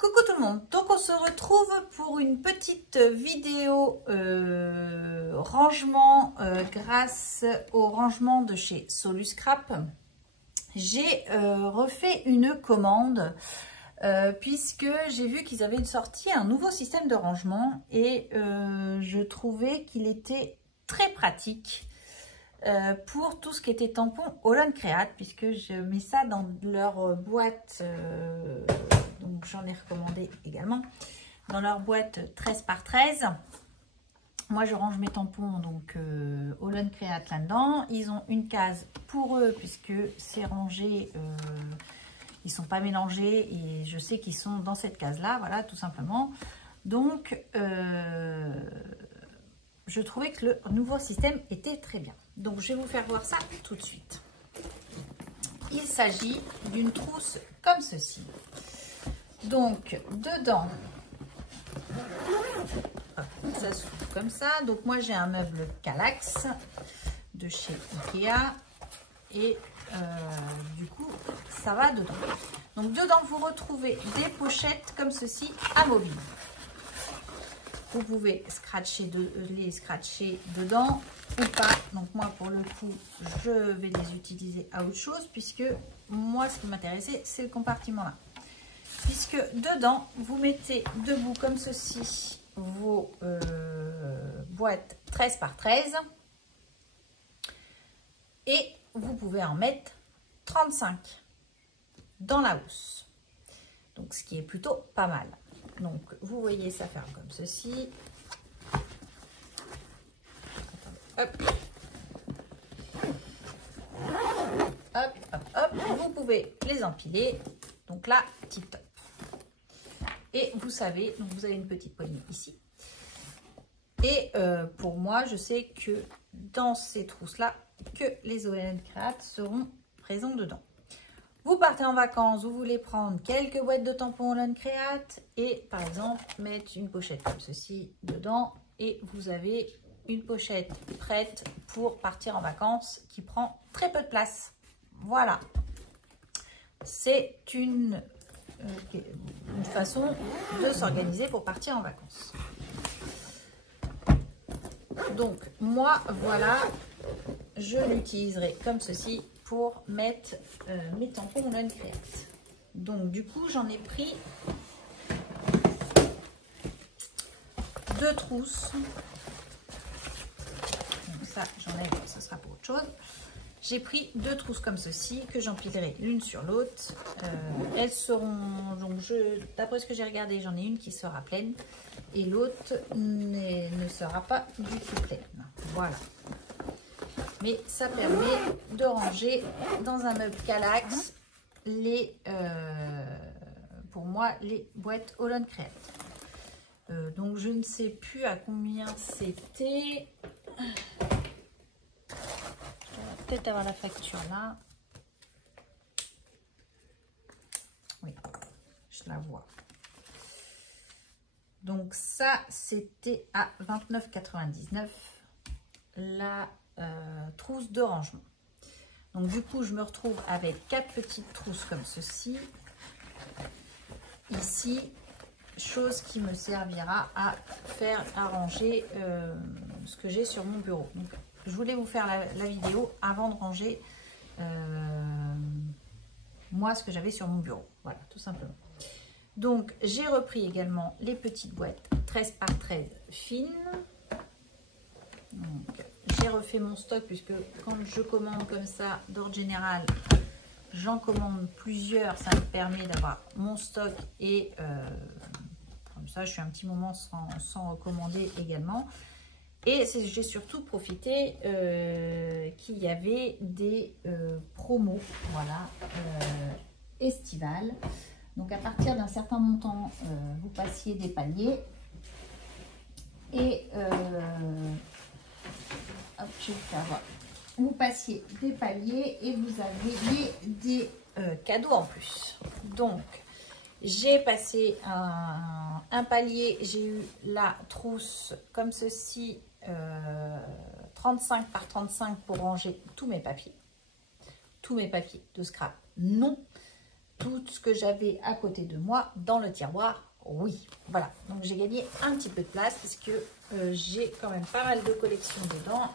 Coucou tout le monde, donc on se retrouve pour une petite vidéo rangement grâce au rangement de chez Soluscrap. J'ai refait une commande puisque j'ai vu qu'ils avaient sorti un nouveau système de rangement et je trouvais qu'il était très pratique pour tout ce qui était tampon Holland Créate, puisque je mets ça dans leur boîte, donc j'en ai recommandé également, dans leur boîte 13 par 13. Moi je range mes tampons donc Holland Créate là-dedans. Ils ont une case pour eux puisque c'est rangé, ils sont pas mélangés et je sais qu'ils sont dans cette case là, voilà, tout simplement. Donc je trouvais que le nouveau système était très bien. Donc, je vais vous faire voir ça tout de suite. Il s'agit d'une trousse comme ceci. Donc, dedans, ça s'ouvre comme ça. Donc, moi, j'ai un meuble Kallax de chez Ikea. Et du coup, ça va dedans. Donc, dedans, vous retrouvez des pochettes comme ceci amovibles. Vous pouvez les scratcher dedans ou pas. Donc moi pour le coup je vais les utiliser à autre chose, puisque moi ce qui m'intéressait c'est le compartiment là. Puisque dedans vous mettez debout comme ceci vos boîtes 13 par 13 et vous pouvez en mettre 35 dans la housse. Donc ce qui est plutôt pas mal. Donc, vous voyez, ça ferme comme ceci. Hop. Hop, hop, hop. Vous pouvez les empiler. Donc là, tip top. Et vous savez, donc vous avez une petite poignée ici. Et pour moi, je sais que dans ces trousses-là, que les Holland Créate seront présents dedans. Vous partez en vacances, vous voulez prendre quelques boîtes de tampons Holland Créate et par exemple mettre une pochette comme ceci dedans et vous avez une pochette prête pour partir en vacances qui prend très peu de place. Voilà, c'est une façon de s'organiser pour partir en vacances. Donc moi voilà, je l'utiliserai comme ceci pour mettre mes tampons Holland Créate. Donc du coup j'en ai pris 2 trousses. Donc ça j'enlève, ce sera pour autre chose. J'ai pris 2 trousses comme ceci que j'empilerai l'une sur l'autre. Elles seront, donc d'après ce que j'ai regardé, j'en ai une qui sera pleine et l'autre ne sera pas du tout pleine. Voilà. Mais ça permet de ranger dans un meuble Kallax pour moi, les boîtes Holland Créate. Donc, je ne sais plus à combien c'était. Je dois peut-être avoir la facture là. Oui, je la vois. Donc, ça, c'était à 29,99 la trousse de rangement. Donc du coup je me retrouve avec 4 petites trousses comme ceci ici, chose qui me servira à ranger ce que j'ai sur mon bureau. Donc, je voulais vous faire la vidéo avant de ranger moi ce que j'avais sur mon bureau, voilà, tout simplement. Donc j'ai repris également les petites boîtes 13 par 13 fines. Donc, j'ai refait mon stock puisque quand je commande comme ça d'ordre général, j'en commande plusieurs, ça me permet d'avoir mon stock et comme ça je suis un petit moment sans recommander également. Et j'ai surtout profité qu'il y avait des promos, voilà, estivales. Donc à partir d'un certain montant, vous passiez des paliers et hop, je vais faire voir. Vous passiez des paliers et vous aviez des cadeaux en plus. Donc, j'ai passé un palier. J'ai eu la trousse comme ceci, 35 par 35 pour ranger tous mes papiers. Tous mes papiers de scrap, non. tout ce que j'avais à côté de moi dans le tiroir. Oui, voilà. Donc j'ai gagné un petit peu de place parce que j'ai quand même pas mal de collections dedans.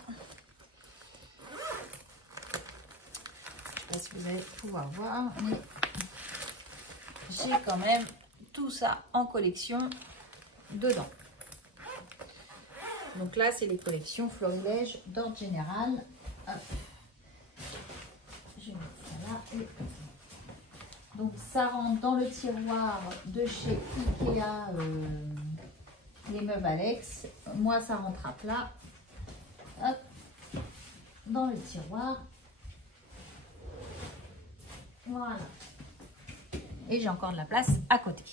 Je sais pas si vous allez pouvoir voir, mais j'ai quand même tout ça en collection dedans. Donc là, c'est les collections Florilège d'ordre général. Hop. Je vais mettre ça là. Et... donc ça rentre dans le tiroir de chez Ikea, les meubles Alex. Moi, ça rentre à plat. Hop. Dans le tiroir. Voilà. Et j'ai encore de la place à côté.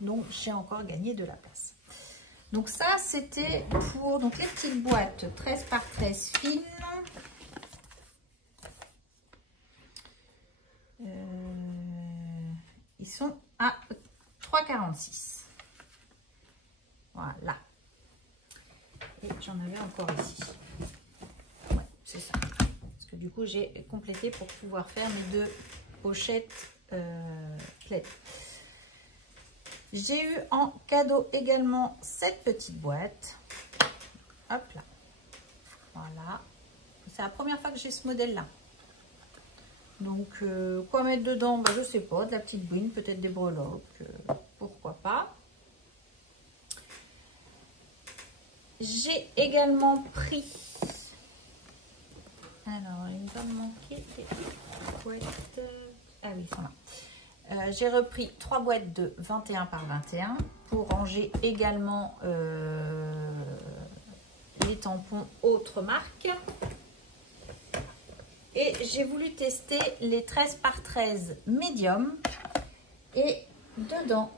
Donc, j'ai encore gagné de la place. Donc, ça, c'était pour donc, les petites boîtes 13 par 13 fines. Ils sont à 3,46. Voilà. Et j'en avais encore ici. Ouais, c'est ça. Parce que du coup, j'ai complété pour pouvoir faire mes 2 pochettes pleines. J'ai eu en cadeau également cette petite boîte. Hop là. Voilà. C'est la première fois que j'ai ce modèle-là. Donc, quoi mettre dedans? Bah, je sais pas. De la petite bouine, peut-être des breloques. Pourquoi pas. J'ai également pris... alors, il va me manquer des boîtes... ah oui, voilà. J'ai repris 3 boîtes de 21 par 21 pour ranger également les tampons autres marques. Et j'ai voulu tester les 13 par 13 médium. Et dedans,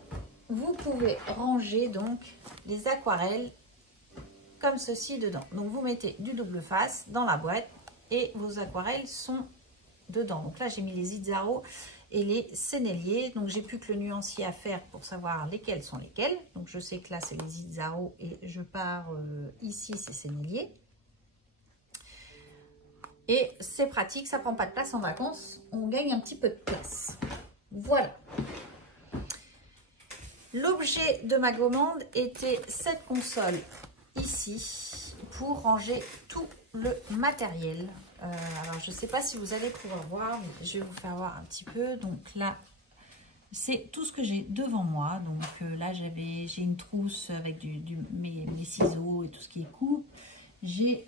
vous pouvez ranger donc les aquarelles comme ceci dedans. Donc vous mettez du double face dans la boîte et vos aquarelles sont dedans. Donc là, j'ai mis les Izzaro et les Sennelier. Donc j'ai plus que le nuancier à faire pour savoir lesquels sont lesquels. Donc je sais que là c'est les Izzaro et je pars ici c'est Sennelier. Et c'est pratique, ça prend pas de place en vacances, on gagne un petit peu de place. Voilà. L'objet de ma commande était cette console ici pour ranger tout le matériel. Alors je ne sais pas si vous allez pouvoir voir, mais je vais vous faire voir un petit peu. Donc là, c'est tout ce que j'ai devant moi. Donc là, j'ai une trousse avec mes ciseaux et tout ce qui est coupe. J'ai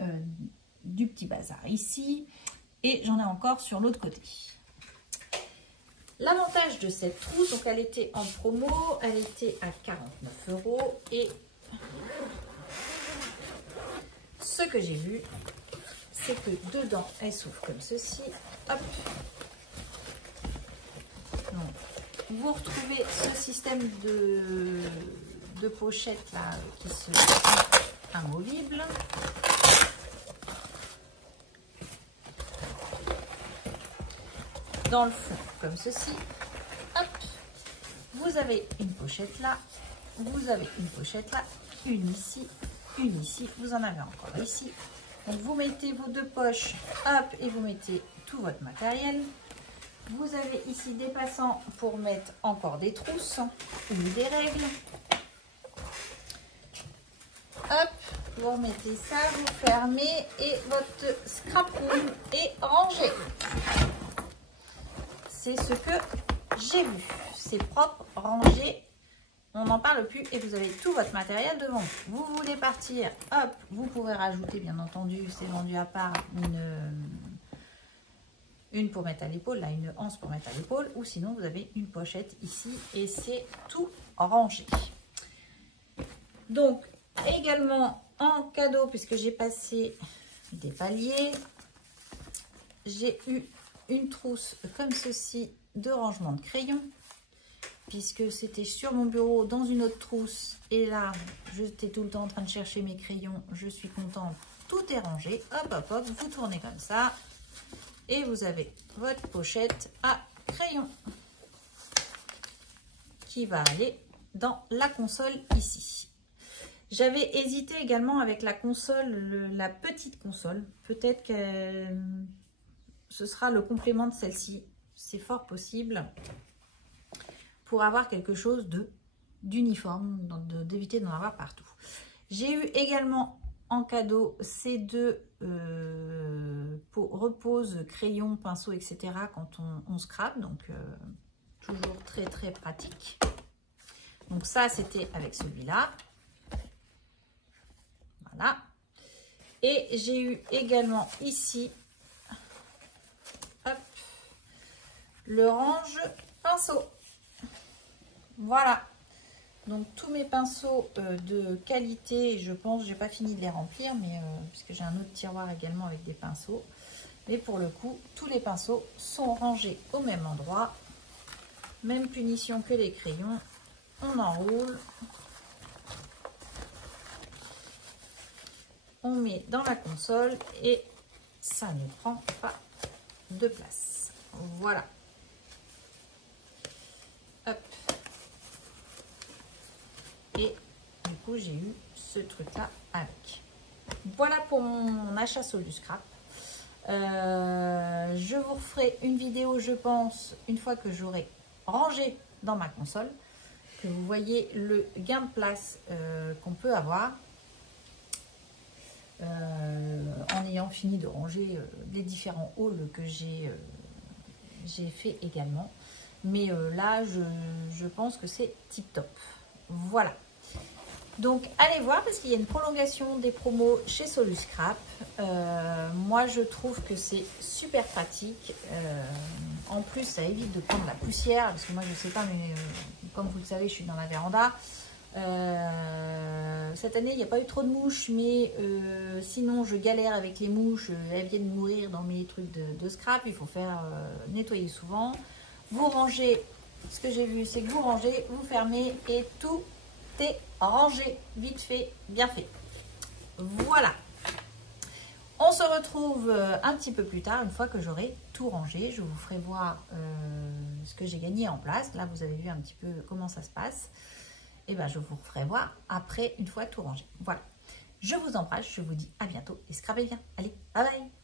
du petit bazar ici et j'en ai encore sur l'autre côté. L'avantage de cette trousse, donc elle était en promo, elle était à 49 € et ce que j'ai vu, c'est que dedans, elle s'ouvre comme ceci. Hop. Donc, vous retrouvez ce système de pochette là qui se amovible. Dans le fond, comme ceci. Hop. Vous avez une pochette là. Vous avez une pochette là. Une ici. Une ici. Vous en avez encore ici. Donc, vous mettez vos 2 poches. Hop. Et vous mettez tout votre matériel. Vous avez ici des passants pour mettre encore des trousses ou des règles. Hop. Vous remettez ça. Vous fermez. Et votre scrap room est rangé. C'est ce que j'ai vu. C'est propre, rangé. On n'en parle plus et vous avez tout votre matériel devant vous. Vous voulez partir, hop, vous pouvez rajouter, bien entendu, c'est vendu à part, une pour mettre à l'épaule, là, une anse pour mettre à l'épaule. Ou sinon, vous avez une pochette ici et c'est tout rangé. Donc, également en cadeau, puisque j'ai passé des paliers, j'ai eu une trousse comme ceci de rangement de crayons, puisque c'était sur mon bureau dans une autre trousse et là j'étais tout le temps en train de chercher mes crayons. Je suis contente, tout est rangé. Hop hop hop, vous tournez comme ça et vous avez votre pochette à crayons qui va aller dans la console ici. J'avais hésité également avec la console, la petite console, peut-être que ce sera le complément de celle-ci, c'est fort possible. pour avoir quelque chose d'uniforme, d'éviter d'en avoir partout. J'ai eu également en cadeau ces deux repose crayons, pinceaux, etc. quand on scrape, donc toujours très très pratique. Donc ça c'était avec celui-là. Voilà. Et j'ai eu également ici hop, le range pinceau. Voilà. Donc tous mes pinceaux de qualité, je pense, j'ai pas fini de les remplir, mais puisque j'ai un autre tiroir également avec des pinceaux. Mais pour le coup, tous les pinceaux sont rangés au même endroit. Même punition que les crayons. On enroule. On met dans la console et ça ne prend pas de place. Voilà. Hop. Et du coup, j'ai eu ce truc-là avec. Voilà pour mon achat Soluscrap. Je vous referai une vidéo, je pense, une fois que j'aurai rangé dans ma console, que vous voyez le gain de place qu'on peut avoir en ayant fini de ranger les différents hauls que j'ai fait également. Mais là, je pense que c'est tip top. Voilà. Donc, allez voir parce qu'il y a une prolongation des promos chez Soluscrap. Moi, je trouve que c'est super pratique. En plus, ça évite de prendre la poussière. Parce que moi, je ne sais pas, mais comme vous le savez, je suis dans la véranda. Cette année, il n'y a pas eu trop de mouches. Mais sinon, je galère avec les mouches. Elles viennent mourir dans mes trucs de scrap. Il faut faire nettoyer souvent. Vous rangez. Ce que j'ai vu, c'est que vous rangez, vous fermez et tout rangé, vite fait, bien fait. Voilà. On se retrouve un petit peu plus tard, une fois que j'aurai tout rangé. Je vous ferai voir ce que j'ai gagné en place. Là, vous avez vu un petit peu comment ça se passe. Et bien, je vous ferai voir après, une fois tout rangé. Voilà. Je vous embrasse, je vous dis à bientôt et scrapez bien. Allez, bye bye.